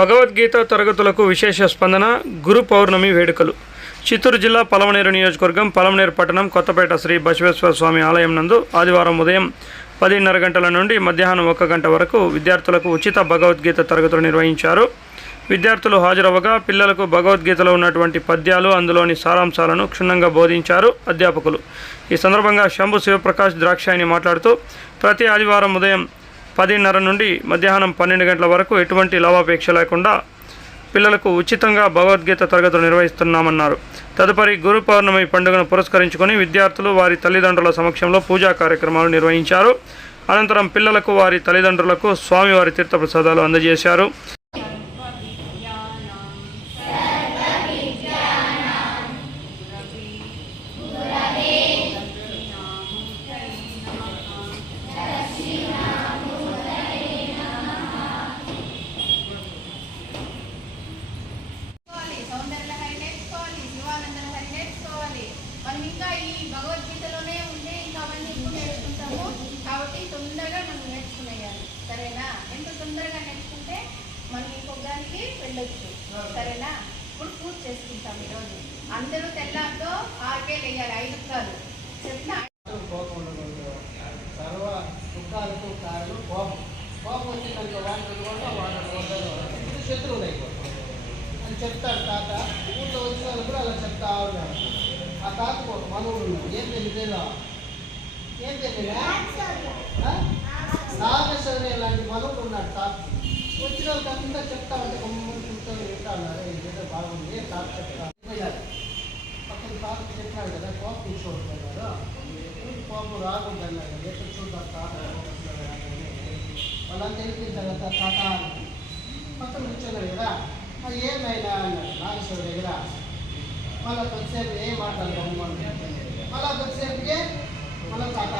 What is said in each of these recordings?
భగవద్గీత తరగతులకు విశేష స్పందన గురు పౌర్ణమి వేడుకలు. చిత్తూరు జిల్లా పలమనేరు నియోజకవర్గం పలమనేరు పట్టణం కొత్తపేట శ్రీ బసవేశ్వర స్వామి ఆలయం నందు ఆదివారం ఉదయం పదిన్నర గంటల నుండి మధ్యాహ్నం ఒక గంట వరకు విద్యార్థులకు ఉచిత భగవద్గీత తరగతులు నిర్వహించారు. విద్యార్థులు హాజరవ్వగా పిల్లలకు భగవద్గీతలో ఉన్నటువంటి పద్యాలు అందులోని సారాంశాలను క్షుణ్ణంగా బోధించారు అధ్యాపకులు. ఈ సందర్భంగా శంభు శివప్రకాష్ ద్రాక్షాయని మాట్లాడుతూ ప్రతి ఆదివారం ఉదయం పదిన్నర నుండి మధ్యాహ్నం పన్నెండు గంటల వరకు ఎటువంటి లాభాపేక్ష లేకుండా పిల్లలకు ఉచితంగా భగవద్గీత తరగతులు నిర్వహిస్తున్నామన్నారు. తదుపరి గురు పౌర్ణమి పండుగను పురస్కరించుకొని విద్యార్థులు వారి తల్లిదండ్రుల సమక్షంలో పూజా కార్యక్రమాలు నిర్వహించారు. అనంతరం పిల్లలకు వారి తల్లిదండ్రులకు స్వామివారి తీర్థప్రసాదాలు అందజేశారు. దానికి వెళ్ళొచ్చు. సరేనా? ఇప్పుడు పూజ చేసుకుంటాం ఈరోజు. అందరూ తెల్లారితో ఆరుకే వేయాలి ఐదు కాదు చెప్పిన సర్వ దుఃఖాలకు కారణం కోపం. కోపం శత్రువులు అయిపోతారు. అని చెప్తాడు తాత. ఊళ్ళో వచ్చిన వాళ్ళు కూడా అలా చెప్తా ఉన్నాడు ఆ తాతకు ఒక మనవుడు ఏం తెలియదేలా ఏం తెలియదా? నాగేశ్వరి లాంటి మనవుడు ఉన్నాడు తాత వచ్చిన వాళ్ళకి చెప్తా ఉంటే గమ్మున కూర్చొని వింటా ఉన్నారు ఇదేదో బాగుంది. తాత చెప్తా? పోయారు పక్కన తాతకు చెప్పాడు కదా కోపం తీసుకోవట్లేదు కోపం రాకుండా ఎక్కడ చూద్దాం తాత వాళ్ళంతా తర్వాత తాత పక్కన కదా. ఏమైనా అన్నారు నాగేశ్వర దగ్గర. మళ్ళీ కొద్దిసేపు ఏం మాట్లాడదాము మళ్ళీ కొద్దిసేపుకే మళ్ళీ తాత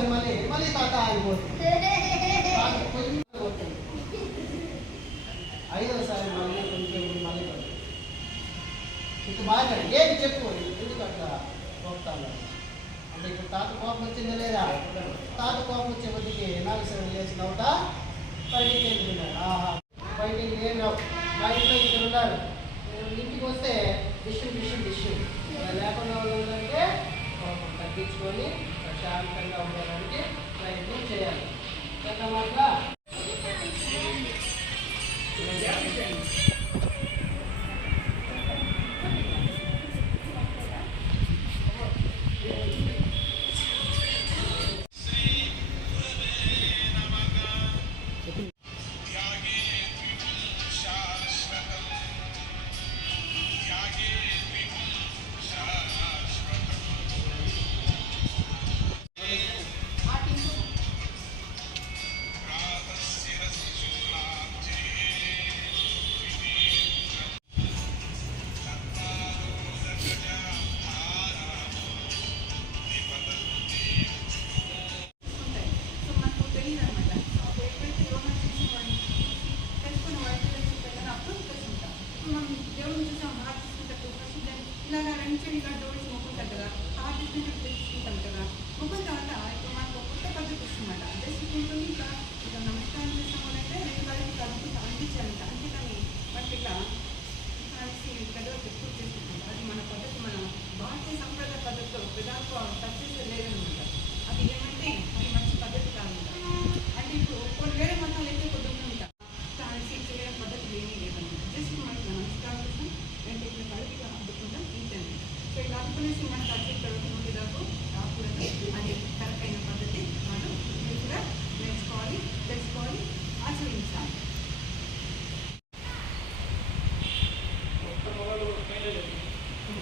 కూడా మళ్ళీ. మళ్ళీ తాత ఆగిపోతుంది. తాత ఐదోసారి మళ్ళీ కొంచెం మళ్ళీ పడుతుంది. బాగా ఏది చెప్పు. ఎందుకు అట్లా అంటే ఇప్పుడు తాత కోపం వచ్చిందా లేదా? తాత కోపం వచ్చే కొద్దికి నాగేశ్వరం లేచిన అవుతా బయటికి వెళ్ళిపోయినాడు. ఆహా. బయటికి ఏం రావు. మా ఇంట్లో ఇద్దరు ఉన్నారు. ఇంటికి వస్తే డిష్యూ డిష్యూ డిష్యూ లేకుండా ఉండాలంటే కోపం తగ్గించుకొని ప్రశాంతంగా ఉండడానికి ప్రయత్నం చేయాలి. తర్వాత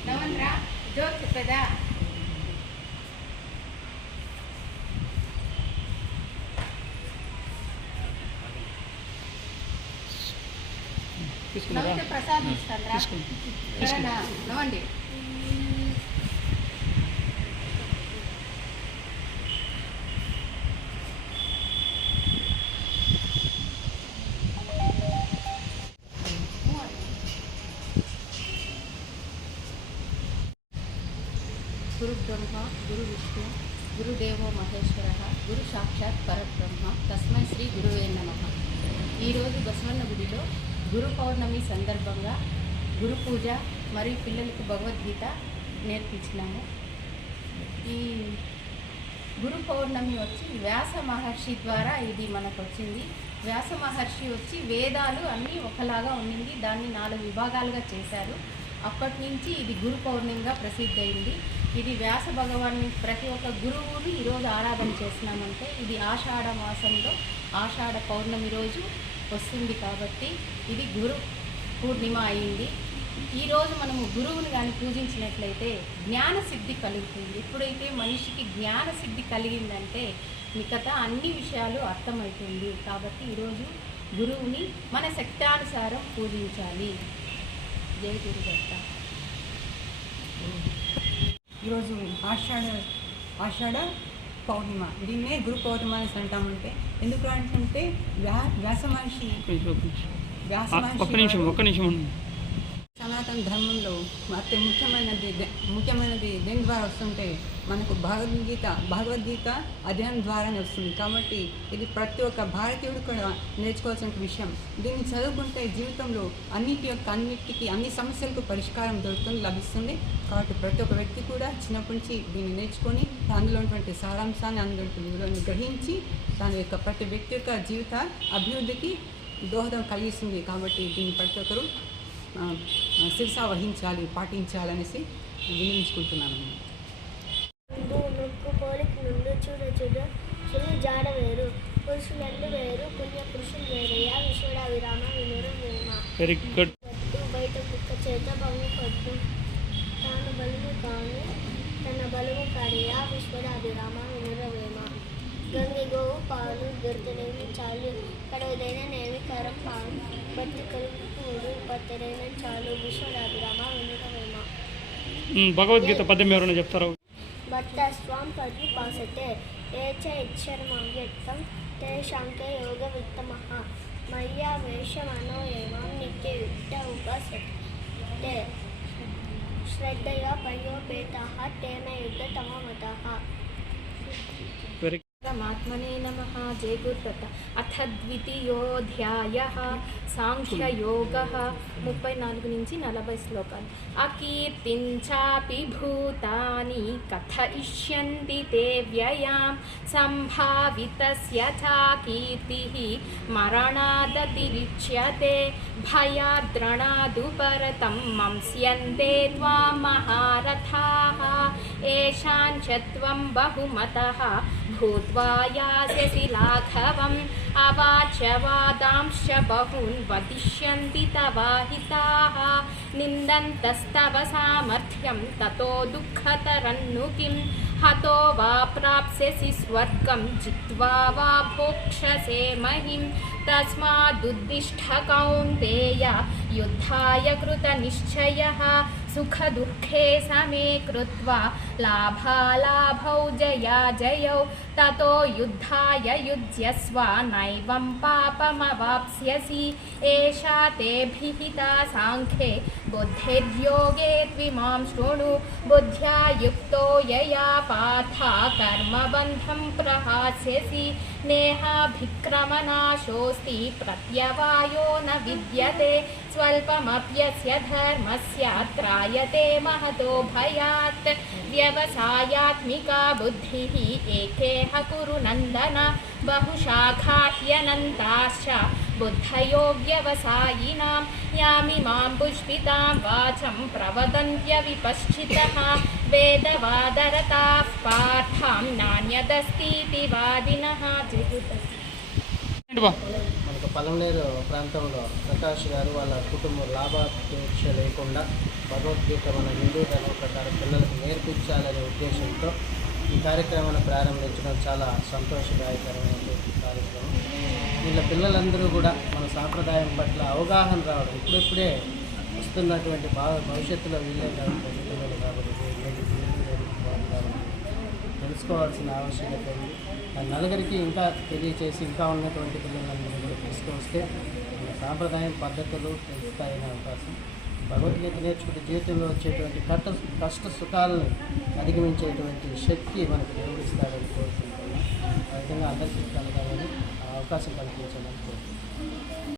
నవన్రా నవ్వితే ప్రసాదం ఇస్తారా సరేనా నవ్వండి. గురు విష్ణు గురుదేవో మహేశ్వర గురు సాక్షాత్ పరబ్రహ్మ తస్మై శ్రీ గురువే నమ. ఈరోజు బసవన్న గుడిలో గురు పౌర్ణమి సందర్భంగా గురు పూజ మరియు పిల్లలకు భగవద్గీత నేర్పించినాము. ఈ గురు పౌర్ణమి వచ్చి వ్యాస మహర్షి ద్వారా ఇది మనకు వచ్చింది. వ్యాస మహర్షి వచ్చి వేదాలు అన్నీ ఒకలాగా ఉండింది. దాన్ని నాలుగు విభాగాలుగా చేశారు. అప్పటి నుంచి ఇది గురు పౌర్ణమిగా ప్రసిద్ధి అయింది ఇది వ్యాస భగవాన్ని ప్రతి ఒక్క గురువుని ఈరోజు ఆరాధన చేస్తున్నామంటే ఇది ఆషాఢ మాసంలో ఆషాఢ పౌర్ణమి రోజు వస్తుంది కాబట్టి ఇది గురు పూర్ణిమ అయింది. ఈరోజు మనము గురువుని కానీ పూజించినట్లయితే జ్ఞాన సిద్ధి కలుగుతుంది. ఎప్పుడైతే మనిషికి జ్ఞాన సిద్ధి కలిగిందంటే మిగతా అన్ని విషయాలు అర్థమవుతుంది. కాబట్టి ఈరోజు గురువుని మన శక్తానుసారం పూజించాలి. జయ గురుదత్త. ఈరోజు ఆషాఢ ఆషాఢ పౌర్ణిమ. దీన్నే గురు పౌర్ణిమ అని అంటామంటే ఎందుకు అంటే వ్యా వ్యాస మహర్షి వ్యాస మహర్షి ఒక్క నిమిషం మహర్షి ఒక్క నిమిషం సనాతన ధర్మంలో అతి ముఖ్యమైనది ముఖ్యమైనది దేని ద్వారా వస్తుంటే మనకు భగవద్గీత భగవద్గీత అధ్యయనం ద్వారానే వస్తుంది. కాబట్టి ఇది ప్రతి ఒక్క భారతీయుడు కూడా నేర్చుకోవాల్సిన విషయం. దీన్ని చదువుకుంటే జీవితంలో అన్నిటి యొక్క అన్నిటికీ అన్ని సమస్యలకు పరిష్కారం దొరుకుతుంది లభిస్తుంది. కాబట్టి ప్రతి ఒక్క వ్యక్తి కూడా చిన్నప్పటి నుంచి దీన్ని నేర్చుకొని అందులో ఉన్నటువంటి సారాంశాన్ని అందులో గ్రహించి దాని యొక్క ప్రతి వ్యక్తి యొక్క జీవిత అభివృద్ధికి దోహదం కలిగిస్తుంది. కాబట్టి దీన్ని ప్రతి ఒక్కరూ శిరసా వహించాలి పాటించాలనేసి వినియోగించుకుంటున్నాను జాడ వేరు పుణ్య పురుషులు వేరయ్యా విశ్వడా విరామ వినురం వేమ వెరీ గుడ్ బయట కుక్క చేత బొమ్మ పట్టు. తాను బలుము కాను తన బలుము కాడియా విశ్వడా విరామ వినుర వేమ గంగి గోవు పాలు దొరికినవి చాలు. కడవదైన నేమి కరం పాలు బట్టి కలుపుడు బత్తరైన చాలు. వేమ ఉమ్, భగవద్గీత పద్యం ఎవరైనా చెప్తారా? భర్త స్వాం పరిపాసతే ఏ చ ఇచ్చర్మవ్యక్తం తేషాంకే యోగ విత్తమః మయ్యా వేషమనో ఏమాం నిత్య యుక్త ఉపాసతే. శ్రద్ధయా పయోపేతాः తేన యుద్ధతమమతः వెరీ పరమాత్మనే నమ జయ గురుదత్త అథ ద్వితీయోధ్యాయ సాంఖ్యయోగ ముప్పై నాలుగు నుంచి నలభై శ్లోకాలు అకీర్తించాపి భూతాని కథయిష్యంతి తే వ్యయాం సంభావితస్య చాకీర్తి మరణాదతిరిచ్యతే భయాద్రణాదు పరతం మంస్యంతే త్వాం మహారథాः ఏషాం చ త్వం బహుమతः भूत्वा यास्यसि लाघवम्, अवाच्यवादांश्च बहून् वदिष्यन्ति तवाहिताः निन्दन्तस्तव सामर्थ्यं ततो दुःखतरन्नु किं हतो वा प्राप्स्यसि स्वर्गं जित्वा वा भोक्षसे महिं तस्मादुद्दिष्ठ कौन्तेय युद्धाय कृतनिश्चयः। सुखदुःखे समे कृत्वा लाभालाभौ जया जय। ततो युद्धाय युज्यस्व नैवं पापमवाप्स्यसि। एषा ते भिहिता साङ्ख्ये बुद्धिर्योगे शृणु। बुद्ध्या युक्तो यया पाथा कर्मबन्धं प्रहास्यसि। स्नेहाभिक्रमनाशोऽस्ति प्रत्यवायो न विद्यते स्वल्पमप्यस्य धर्मस्यात्रायते महतो भयात् व्यवसायात्मिका बुद्धिः एकेह कुरु नन्दन बहुशाखात्यनन्ताश्च बुद्धयो व्यवसायिनां यामिमां पुष्पितां वाचं प्रवदन्त्यविपश्चितः वेदवादरताः पार्थां नान्यदस्तीति वादिनः जगुतः ఏంటి బా మనకు పలమనేరు ప్రాంతంలో ప్రకాష్ గారు వాళ్ళ కుటుంబం లాభాపేక్ష లేకుండా భగవద్గీత మన హిందూ ధర్మం ప్రకారం పిల్లలకు నేర్పించాలనే ఉద్దేశంతో ఈ కార్యక్రమాన్ని ప్రారంభించడం చాలా సంతోషదాయకరమైనటువంటి కార్యక్రమం వీళ్ళ పిల్లలందరూ కూడా మన సాంప్రదాయం పట్ల అవగాహన రావడం ఇప్పుడిప్పుడే వస్తున్నటువంటి భా భవిష్యత్తులో వీళ్ళే కాబట్టి కాబట్టి తెలుసుకోవాల్సిన ఆవశ్యకత ఉంది. ఆ నలుగురికి ఇంకా తెలియచేసి ఇంకా ఉన్నటువంటి పిల్లలందరూ కూడా తీసుకొస్తే మన సాంప్రదాయం పద్ధతులు తెలుస్తాయనే అవకాశం. భగవద్గీత నేర్చుకుంటే జీవితంలో వచ్చేటువంటి కష్ట కష్ట సుఖాలను అధిగమించేటువంటి శక్తి మనకు దేవుడిస్తాడని కోరుకుంటున్నాం ఆ విధంగా అందరికీ కలగాలని అవకాశం కల్పించాలని కోరుకుంటున్నాం